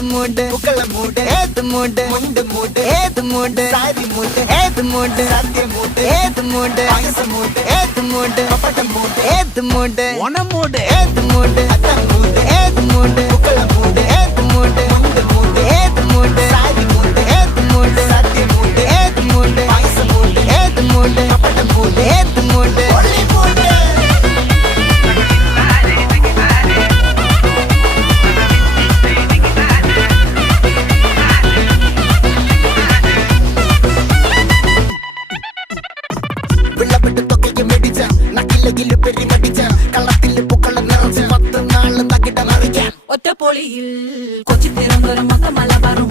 ഏത് മൂട് പുക്കള മൂട് ഏത് മൂട് മുണ്ട് മൂട് ഏത് മൂട് സാരി മൂട് ഏത് മൂട് സത്യ മൂട് ഏത് മൂട് പായസ മൂട് ഏത് മൂട് പപ്പടം മൂട് ഏത് മൂട് ഓണം മൂട് ഏത് മൂട് അത്തം മൂട് ഏത് മൂട് പുക്കള മൂട് ഏത് മൂട് മുണ്ട് മൂട് ഏത് മൂട് സാരി മൂട് ഏത് മൂട് സത്യ മൂട് ഏത് മൂട് പായസ മൂട് ഏത് മൂട് പപ്പടം മൂട് ഏത് മൂട് ഒള്ളി മൂട് ഒറ്റപ്പൊളിയിൽ കൊച്ചി തിരുവനന്തപുരം മൊത്തം മലബാറും